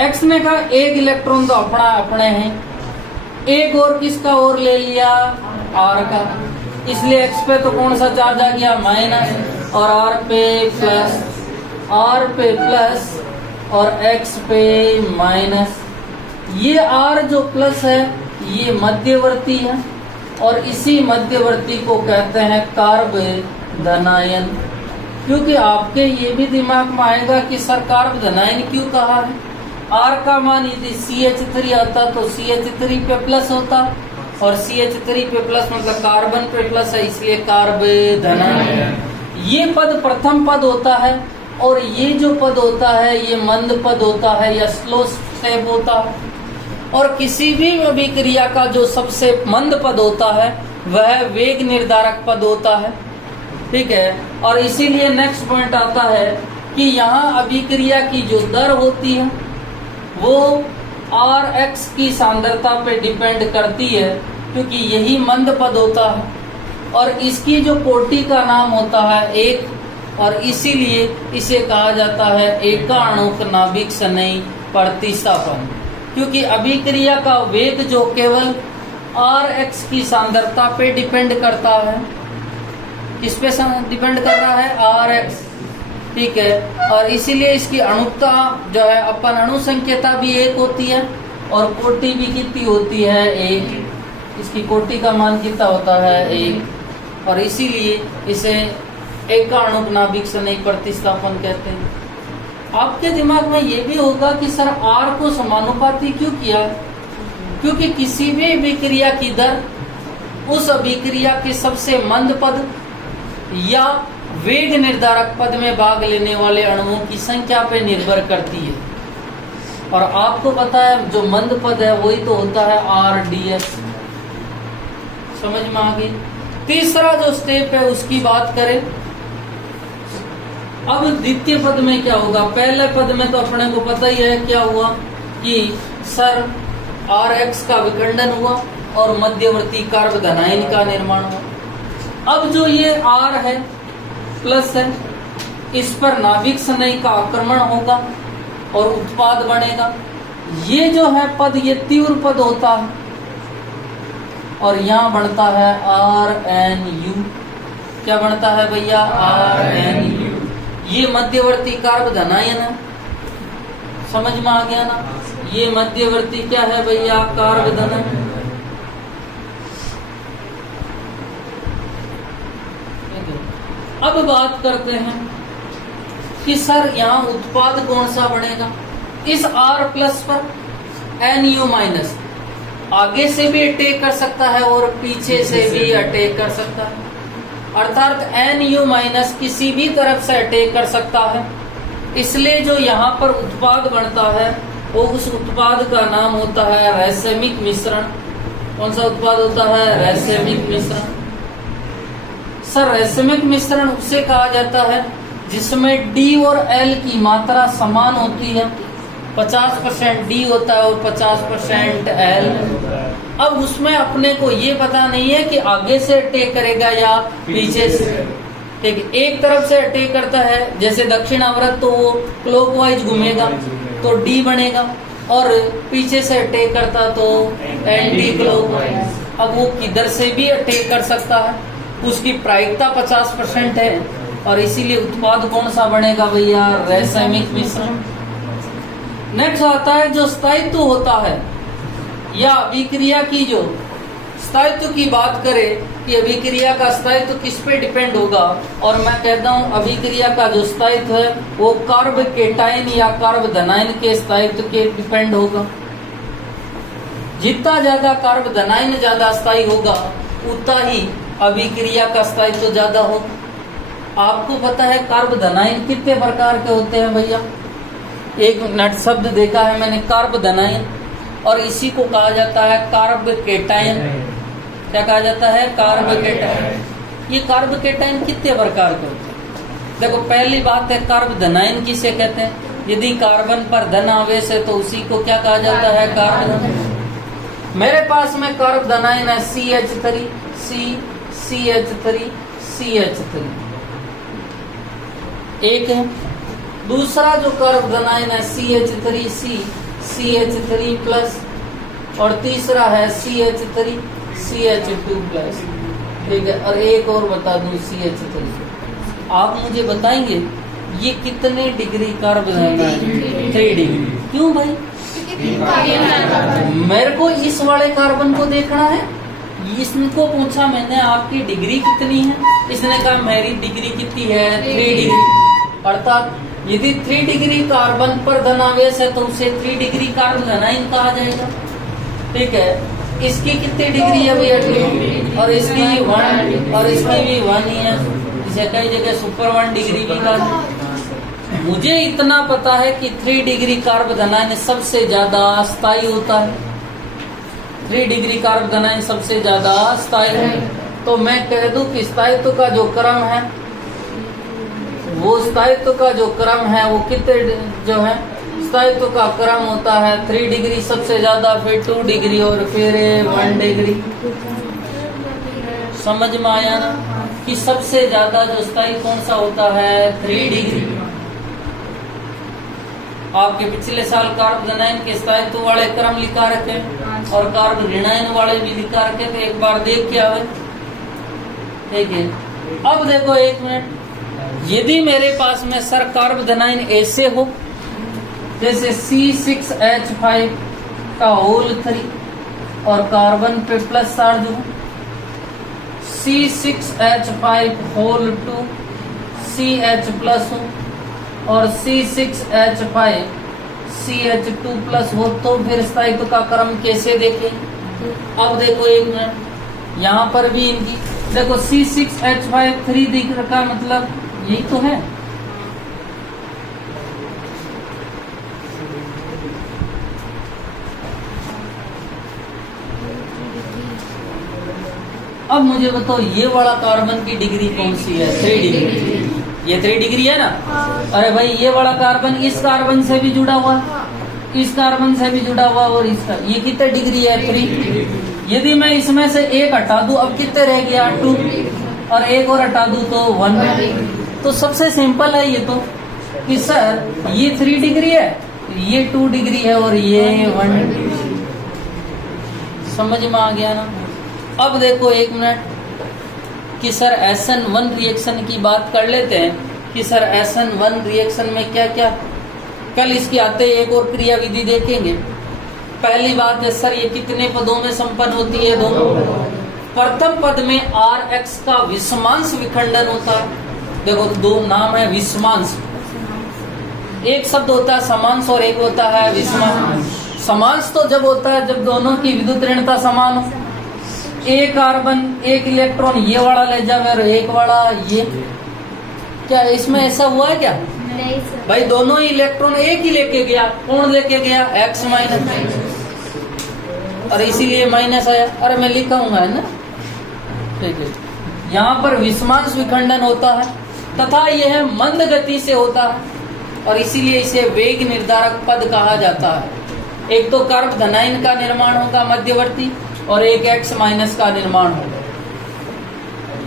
X ने कहा एक इलेक्ट्रॉन तो अपने हैं, एक और किसका और ले लिया? R का, इसलिए X पे तो कौन सा चार्ज आ गया? माइनस, और R पे प्लस और X पे माइनस। ये R जो प्लस है ये मध्यवर्ती है और इसी मध्यवर्ती को कहते हैं कार्ब धनायन। क्योंकि आपके ये भी दिमाग में आएगा कि सर कार्ब धनायन क्यों कहा है? R का मान यदि CH3 आता तो CH3 पे प्लस होता और CH3 पे प्लस मतलब कार्बन पे प्लस है, इसलिए कार्ब धनायन। ये पद प्रथम पद होता है और ये जो पद होता है ये मंद पद होता है या स्लो स्टेप होता है। और किसी भी अभिक्रिया का जो सबसे मंद पद होता है वह वेग निर्धारक पद होता है। ठीक है, और इसीलिए नेक्स्ट पॉइंट आता है कि यहाँ अभिक्रिया की जो दर होती है वो Rx की सांद्रता पे डिपेंड करती है, क्योंकि यही मंद पद होता है और इसकी जो कोटि का नाम होता है एक, और इसीलिए इसे कहा जाता है एकाणुक नाभिक स्नेही प्रतिस्थापन। क्योंकि अभिक्रिया का वेग जो केवल Rx की सांद्रता पे डिपेंड करता है। किस पे डिपेंड कर रहा है? Rx। ठीक है, और इसीलिए इसकी अणुता जो है अपन अणु संख्यता भी एक होती है और कोटि भी कितनी होती है? एक। इसकी कोटि का मान कितना होता है? एक। और इसीलिए इसे एकाणुक नाभिक स्नेही प्रतिस्थापन कहते हैं। आपके दिमाग में ये भी होगा कि सर R को समानुपाती क्यों किया? क्योंकि किसी भी अभिक्रिया की दर उस अभिक्रिया के सबसे मंद पद या वेग निर्धारक पद में भाग लेने वाले अणुओं की संख्या पर निर्भर करती है। और आपको पता है जो मंद पद है वही तो होता है RDS। समझ में आ गई? तीसरा जो स्टेप है उसकी बात करें। अब द्वितीय पद में क्या होगा? पहले पद में तो अपने को पता ही है क्या हुआ कि सर Rx का विखंडन हुआ और मध्यवर्ती कार्ब धनायन का निर्माण हुआ। अब जो ये R है प्लस है, इस पर नाभिक स्नेही का आक्रमण होगा और उत्पाद बनेगा। ये जो है पद ये तीव्र पद होता है और यहाँ बनता है RNU। क्या बनता है भैया? RNU। ये मध्यवर्ती कार्ब धनायन है। समझ में आ गया ना? ये मध्यवर्ती क्या है भैया? कार्ब धनायन। अब बात करते हैं कि सर यहाँ उत्पाद कौन सा बनेगा? इस R प्लस पर NU माइनस, आगे से भी अटैक कर सकता है और पीछे से भी अटैक कर सकता है, अर्थात NU माइनस किसी भी तरफ से अटैक कर सकता है। इसलिए जो यहाँ पर उत्पाद बनता है वो उस उत्पाद का नाम होता है रैसेमिक मिश्रण। कौन सा उत्पाद होता है? रैसेमिक मिश्रण। सर रैसेमिक मिश्रण उसे कहा जाता है जिसमें D और L की मात्रा समान होती है, 50% D होता है और 50% L। अब उसमें अपने को ये पता नहीं है कि आगे से अटैक करेगा या पीछे से। ठीक है, एक तरफ से अटैक करता है जैसे दक्षिणावर्त तो वो क्लॉकवाइज घूमेगा तो D बनेगा, और पीछे से अटैक करता तो एंटी क्लॉकवाइज। अब वो किधर से भी अटैक कर सकता है, उसकी प्रायिकता 50% है और इसीलिए उत्पाद कौन सा बनेगा भैया? रैसेमिक मिश्रण। नेक्स्ट आता है जो स्थायित्व होता है या अभिक्रिया की जो स्थायित्व की बात करें कि अभिक्रिया का स्थायित्व किस पे डिपेंड होगा, और मैं कहता हूं अभिक्रिया का जो स्थायित्व है वो कार्ब केटाइन या कार्ब धनाइन के स्थायित्व के डिपेंड होगा। जितना ज्यादा कार्ब धनाइन ज्यादा स्थायी होगा उतना ही अभिक्रिया का स्थायित्व ज्यादा होगा। आपको पता है कार्ब धनाइन कितने प्रकार के होते हैं भैया? एक मिनट, शब्द देखा है मैंने कार्ब धनाइन, और इसी को कहा जाता है कार्ब केटाइन। क्या कहा जाता है? Carb cation. ये कार्ब केटाइन कितने प्रकार के होते हैं? देखो पहली बात है कार्ब धनाइन किसे कहते हैं? यदि कार्बन पर धन आवेश है तो उसी को क्या कहा जाता है? कार्ब। मेरे पास में कार्ब धनाइन है CH3 CH3 CH3 एक है। दूसरा जो कार्ब धनाइन है CH3 CH3 प्लस, और तीसरा है CH3 CH2 प्लस। ठीक है, और एक और बता दूं CH3। आप मुझे बताएंगे ये कितने डिग्री कार्ब धनाइन? 3 डिग्री। क्यों भाई? मेरे को इस वाले कार्बन को देखना है। इसको पूछा मैंने आपकी डिग्री कितनी है, इसने कहा मेरी डिग्री कितनी है? 3 डिग्री। अर्थात यदि 3 डिग्री कार्बन पर धनावेश है तो उसे 3 डिग्री कार्ब धनाइन कहा जाएगा। ठीक है, इसकी कितनी डिग्री है भैया? 2, और इसकी 1, और इसकी भी 1 ही है। इसे कई जगह सुपर 1 डिग्री भी कहा। मुझे इतना पता है कि 3 डिग्री कार्ब धनाइन सबसे ज्यादा स्थायी होता है। 3 डिग्री कार्ब धनाइन सबसे ज्यादा स्थायी है। तो मैं कह दूं कि स्थायित्व का जो क्रम है वो कितने जो है स्थायित्व का क्रम होता है 3 डिग्री सबसे ज्यादा, फिर 2 डिग्री और फिर 1 डिग्री। समझ में आया ना कि सबसे ज्यादा जो स्थायी कौन सा होता है? 3 डिग्री। आपके पिछले साल कार्ब धनाइन के स्थायित्व वाले क्रम लिखा रखे और कार्ब ऋणायन वाले भी लिखा रखे थे, एक बार देख के आवे। ठीक है, अब देखो एक मिनट, यदि मेरे पास में सर कार्ब धनाइन ऐसे हो जैसे C6H5 का होल 3 और कार्बन पे प्लस चार्ज हो, C6H5 होल 2 CH प्लस हो और C6H5 CH2 प्लस हो, तो फिर स्थायित्व का क्रम कैसे देखें? अब देखो एक मिनट, यहाँ पर भी इनकी देखो C6H5 3 दिख रखा, मतलब यही तो है। अब मुझे बताओ ये वाला कार्बन की डिग्री कौन सी है? 3 डिग्री। ये 3 डिग्री है ना? अरे भाई ये वाला कार्बन इस कार्बन से भी जुड़ा हुआ, इस कार्बन से भी जुड़ा हुआ, और इसका ये कितने डिग्री है? 3। यदि मैं इसमें से एक हटा दूं, अब कितने रह गया? 2, और एक और हटा दूं तो 1। तो सबसे सिंपल है ये तो कि सर ये 3 डिग्री है, ये 2 डिग्री है और ये 1 डिग्री। समझ में आ गया ना? अब देखो एक मिनट कि सर SN1 रिएक्शन की बात कर लेते हैं कि सर SN1 रिएक्शन में क्या क्या, कल इसकी आते एक और क्रिया विधि देखेंगे। पहली बात है सर ये कितने पदों में संपन्न होती है? 2। प्रथम पद में RX का विषमांश विखंडन होता है। देखो 2 नाम है विषमांश, एक शब्द होता है समांश और एक होता है विषमांश। समांश तो जब होता है जब दोनों की विद्युत ऋणता समान हो। एक कार्बन एक इलेक्ट्रॉन ये वाला ले जावे और एक वाला ये, क्या इसमें ऐसा हुआ है क्या? नहीं सर। भाई दोनों ही इलेक्ट्रॉन एक ही लेके गया, कौन लेके गया? x माइनस, और इसीलिए माइनस आया। अरे मैं लिखाऊंगा है ना, ठीक है। यहाँ पर विषमांश विखंडन होता है तथा यह मंद गति से होता है और इसीलिए इसे वेग निर्धारक पद कहा जाता है। एक तो कार्ब धनायन का निर्माण होगा मध्यवर्ती और एक x माइनस का निर्माण होगा,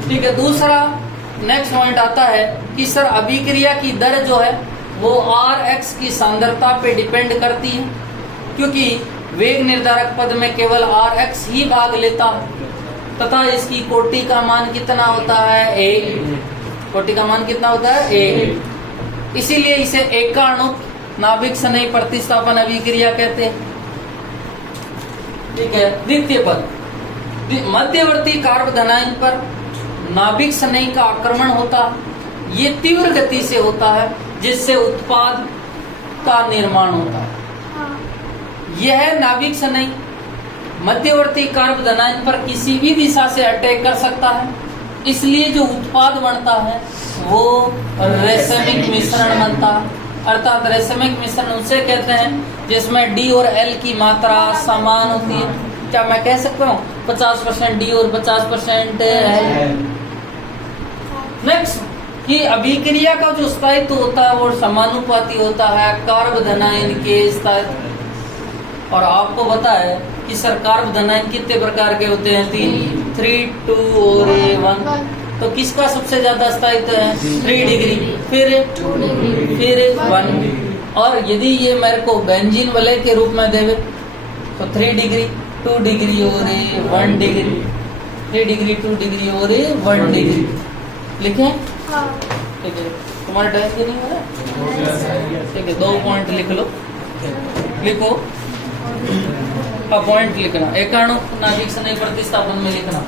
ठीक है। दूसरा नेक्स्ट पॉइंट आता है कि सर अभिक्रिया की दर जो है वो Rx की सांद्रता पे डिपेंड करती है, क्योंकि वेग निर्धारक पद में केवल Rx ही भाग लेता है तथा इसकी कोटि का मान कितना होता है? 1। कोटि का मान कितना होता है? 1। इसीलिए इसे एकाणुक नाभिक स्नेही प्रतिस्थापन अभिक्रिया कहते हैं, ठीक है। द्वितीय पद, मध्यवर्ती कार्ब धनायन पर नाभिक स्नेही का आक्रमण होता है। ये तीव्र गति से होता है जिससे उत्पाद का निर्माण होता है। यह नाभिक स्नेही मध्यवर्ती कार्ब धनायन पर किसी भी दिशा से अटैक कर सकता है, इसलिए जो उत्पाद बनता है वो रेसमिक मिश्रण बनता है। अर्थात रेसमिक मिश्रण उसे कहते हैं जिसमें डी और एल की मात्रा समान होती है। क्या मैं कह सकता हूँ 50% डी और 50% एल? नेक्स्ट कि अभिक्रिया का जो स्थायित्व होता है वो समानुपाती होता है कार्ब धनायन के स्थायित्व। और आपको पता है कि सर कार्ब धनायन कितने प्रकार के होते हैं? 3, 2 और 1। तो किसका सबसे ज्यादा स्थायित्व है? 3 डिग्री, फिर 1। और यदि ये मेरे को बेंजीन वलय के रूप में देवे तो 3 डिग्री, 2 डिग्री और 1 डिग्री, 3 डिग्री, 2 डिग्री और 1 डिग्री। लिखें? ठीक है। तुम्हारा टाइम भी नहीं हो रहा? ठीक है, 2 पॉइंट लिख लो। लिखो, पॉइंट लिखना, एकाणुक नाभिक स्नेही प्रतिस्थापन में लिखना।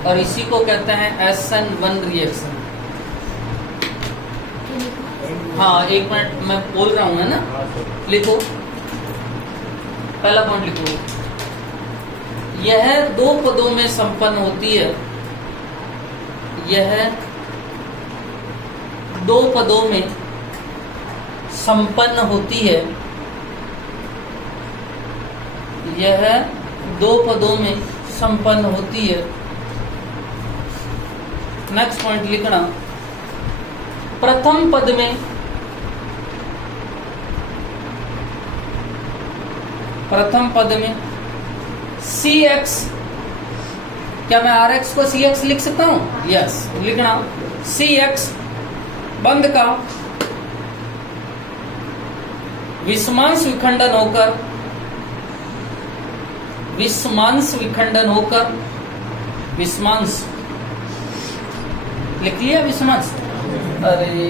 और इसी को कहते हैं SN1 रिएक्शन। हाँ, 1 मिनट मैं बोल रहा हूँ, है ना। लिखो, पहला पॉइंट लिखो। यह 2 पदों में संपन्न होती है। यह 2 पदों में संपन्न होती है। यह 2 पदों में संपन्न होती है। नेक्स्ट पॉइंट लिखना, प्रथम पद में CX, क्या मैं RX को CX लिख सकता हूं? यस, लिखना CX बंध का विषमांश विखंडन होकर विषमांश लिख लिया, विषमांश। अरे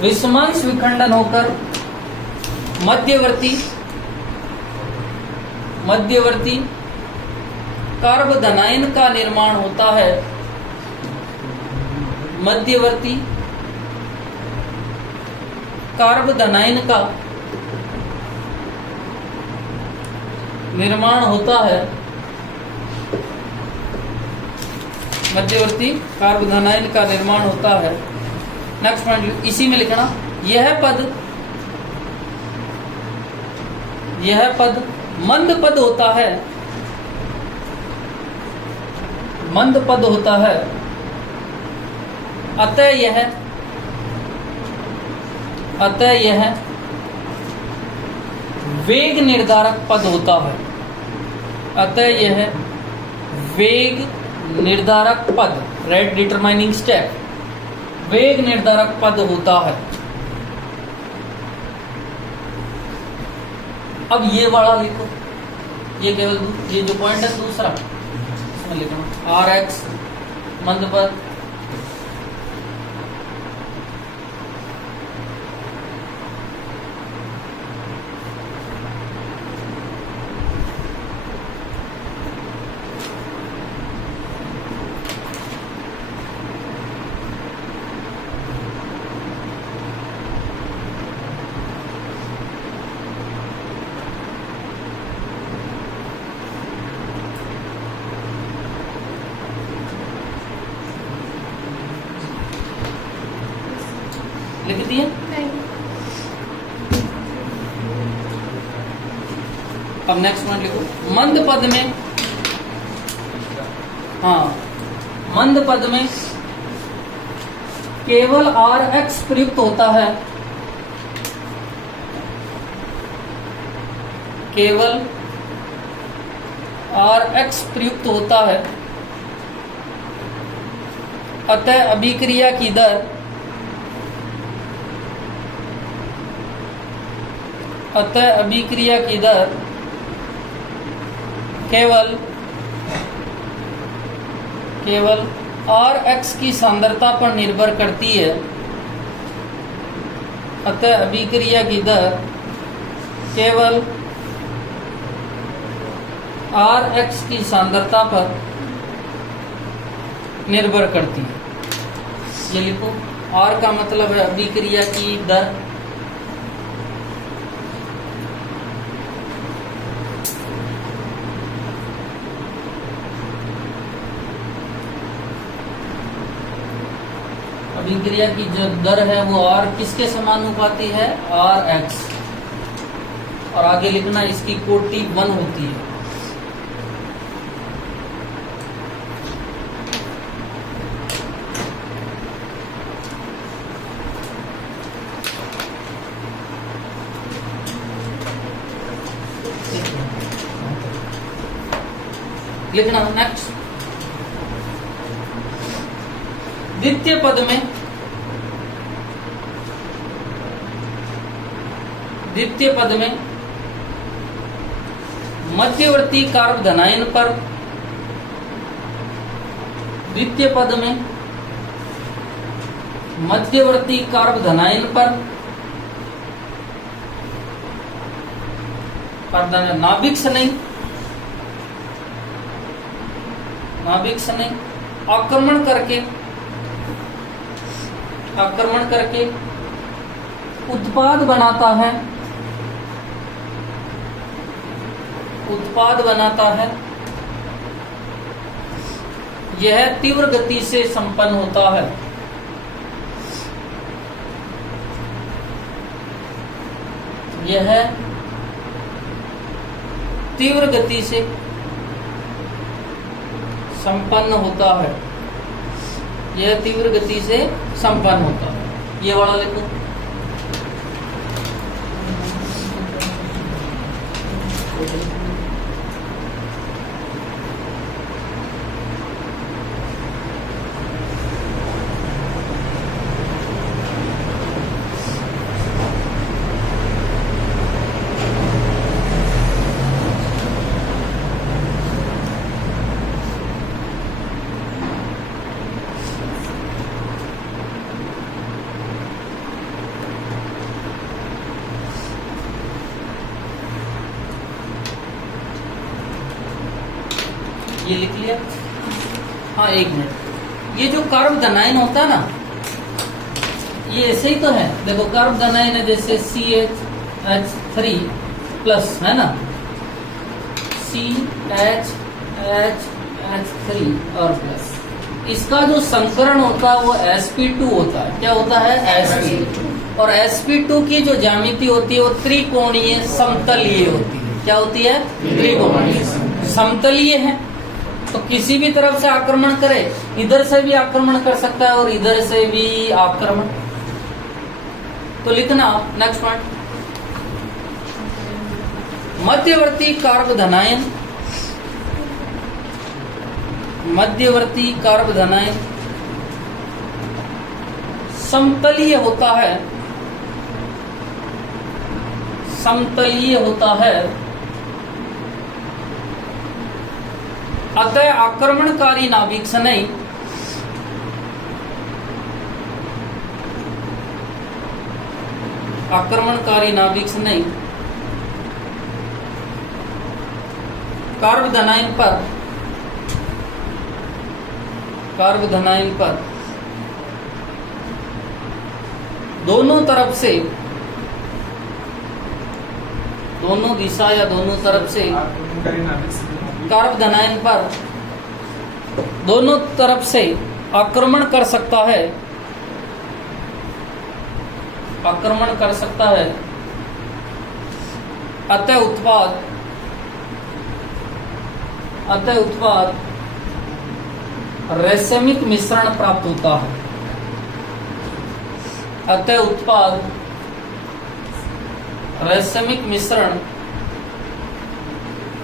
विषमांश विखंडन होकर मध्यवर्ती कार्ब धनायन का निर्माण होता है। मध्यवर्ती कार्ब धनायन का निर्माण होता है। मध्यवर्ती कार्ब धनायन का निर्माण होता है। नेक्स्ट पॉइंट इसी में लिखना, यह पद मंद पद होता है। मंद पद होता है, अतः यह वेग निर्धारक पद होता है। अतः यह वेग निर्धारक पद, रेट डिटरमाइनिंग स्टेप, वेग निर्धारक पद होता है। अब ये वाला लिखो, ये केवल ये जो पॉइंट है दूसरा, इसमें लिखना आर एक्स मंद पद लिख दिए। नहीं। अब नेक्स्ट पॉइंट लिखो, मंद पद में, हाँ मंद पद में केवल आर एक्स प्रयुक्त होता है, केवल आर एक्स प्रयुक्त होता है, अतः अभिक्रिया की दर, अतः अभिक्रिया की दर केवल आर एक्स की सांद्रता पर निर्भर करती है, अतः अभिक्रिया की दर केवल आर एक्स की सांद्रता पर निर्भर करती है। ये लिखो, आर का मतलब है अभिक्रिया की दर, अभिक्रिया की जो दर है वो आर किसके समानुपाती है, आर एक्स, और आगे लिखना इसकी कोटि 1 होती है। लिखना नेक्स्ट, द्वितीय पद में, द्वितीय पद में मध्यवर्ती कार्ब धनायन पर, द्वितीय पद में मध्यवर्ती कार्ब धनायन पर नाभिक स्नेह, नाभिक स्नेह आक्रमण करके उत्पाद बनाता है, यह तीव्र गति से संपन्न होता है, यह तीव्र गति से संपन्न होता है, यह तीव्र गति से संपन्न होता है। ये वाला लिखो, ये लिख लिया। हाँ एक मिनट, ये जो कार्ब धनायन होता है ना, ये ऐसे ही तो है, देखो कार्ब धनायन है जैसे CH3 प्लस है ना, CH3 और प्लस, इसका जो संकरण होता है वो sp2 होता है। क्या होता है? sp2। और sp2 की जो ज्यामिति होती है वो त्रिकोणीय समतलीय होती है। क्या होती है? त्रिकोणीय समतलीय है। तो किसी भी तरफ से आक्रमण करे, इधर से भी आक्रमण कर सकता है और इधर से भी आक्रमण। तो लिखना नेक्स्ट पॉइंट, मध्यवर्ती कार्ब धनायन, मध्यवर्ती कार्ब धनायन समतलीय होता है, समतलीय होता है, अतः आक्रमणकारी नाभिक से नहीं कार्बोधनाइन पर दोनों तरफ से, दोनों दिशा या दोनों तरफ से कार्बोधनाइन पर दोनों तरफ से आक्रमण कर सकता है, अतः उत्पाद रैसमिक मिश्रण प्राप्त होता है, अतः उत्पाद रैसमिक मिश्रण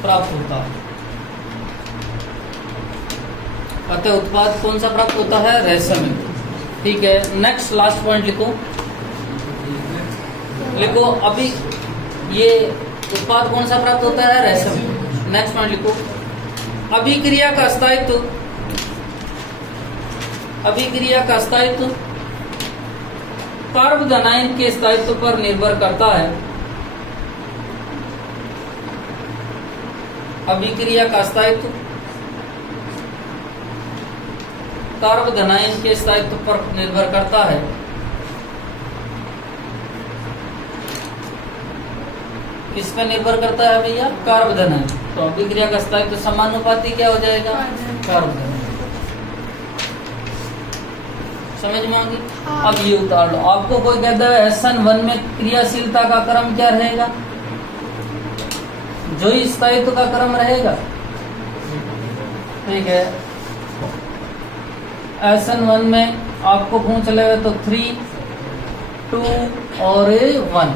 प्राप्त होता है, अतः उत्पाद कौन सा प्राप्त होता है? रैसमिक। ठीक है, नेक्स्ट लास्ट पॉइंट लिखो अभी ये उत्पाद कौन सा प्राप्त होता है? रैसमिक। नेक्स्ट पॉइंट लिखो, अभिक्रिया का स्थायित्व कार्बोधनाइन के स्थायित्व पर निर्भर करता है, अभिक्रिया का स्थायित्व कार्बोधनाइन के स्थायित्व पर निर्भर करता है, किस पे निर्भर करता है भैया? कार्बोधनाइन। तो अभिक्रिया का स्थायित्व समानुपाती क्या हो जाएगा? कार्बोधनाइन। समझ में आ गई? अब ये उतार लो। आपको कोई कहता है SN1 में क्रियाशीलता का क्रम क्या रहेगा? जो ही स्थायित्व का क्रम रहेगा। ठीक है, SN1 में आपको पूछ लेगा तो 3, 2 और 1।